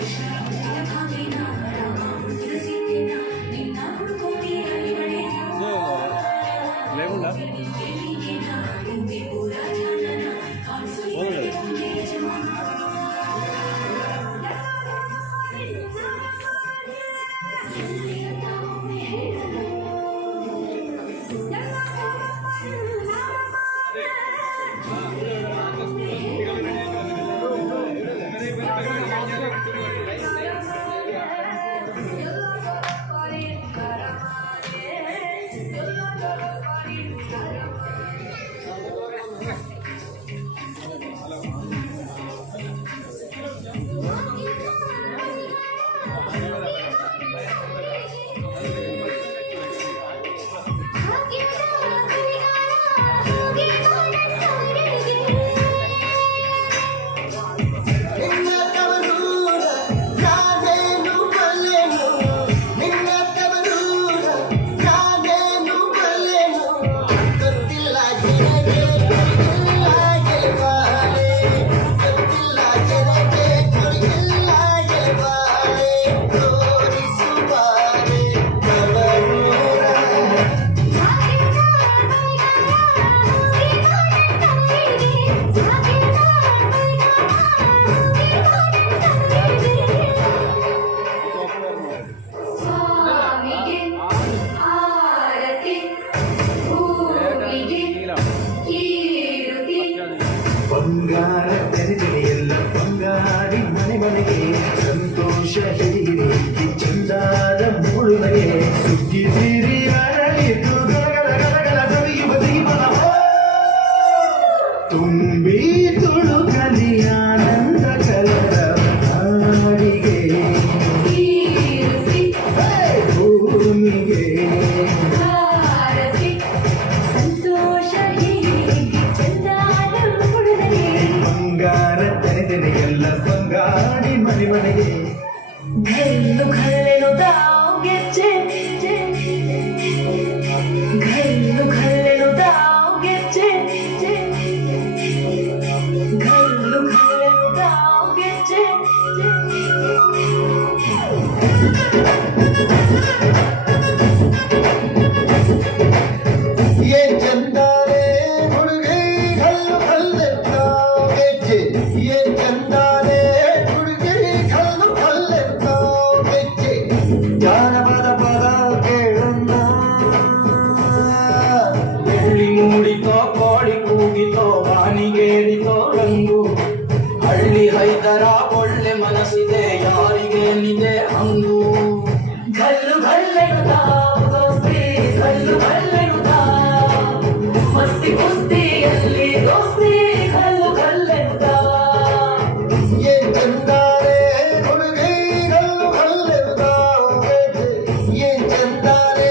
లేకుండా ಬಂಗಾರ ತೆರೆದೆಯೆಲ್ಲ ಬಂಗಾರಿ ಮನೆ ಮನೆಗೆ ಸಂತೋಷ ಹಿರಿಗಿ ಚಂದಾದ ಮುಳುಮೆಗೆ ಸುಗ್ಗಿ ಸಿರಿ ಅರಳಿತು ಗಲಗಲ ಸವಿಯುವ ದೀಪನ ತುಂಬಿ ತುಳುಕಲಿ ಆನಂದ ಕಲರ ಹಾಡಿಗೆ ಭೂಮಿಗೆ ಬಂಗಾರ ತೆರೆದೆಯೆಲ್ಲ ಬಂಗಾರಿ ಮನೆ ಮನೆಗೆ घरेलू घरेलू दाओगे चे घरेलू घरेलू दाओगे चे घरेलू घरेलू दाओगे चे ये चंदारे हुड़गे घल घल देताओगे जे ये चंदारे हुड़गे घल घल देताओगे जे जानपद पद ಕೇಳನ್ನ ಬೆಳ್ಳಿ ಮೂಡಿತೋ ಕೋಡಿ ಕೂಗಿತೋ ಬಾನಿಗೇರಿತೋ ರಂಗು ಹಳ್ಳಿ ಹೈದರ ಒಳ್ಳೆ ಮನಸ್ಸಿದೆ ಯಾರಿಗೇನಿದೆ ಹಂಗು घल्लू घल्लेनु दाओ दोस्ती घल्लू घल्लेनु दाओ मस्ती कुस्ती अल्ली दोस्ती घल्लू घल्लेनु दाओ ये चंदारे हुड़गे घल घल देताओगे जे ये चंदारे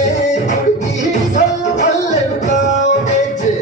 हुड़गे घल घल देताओगे जे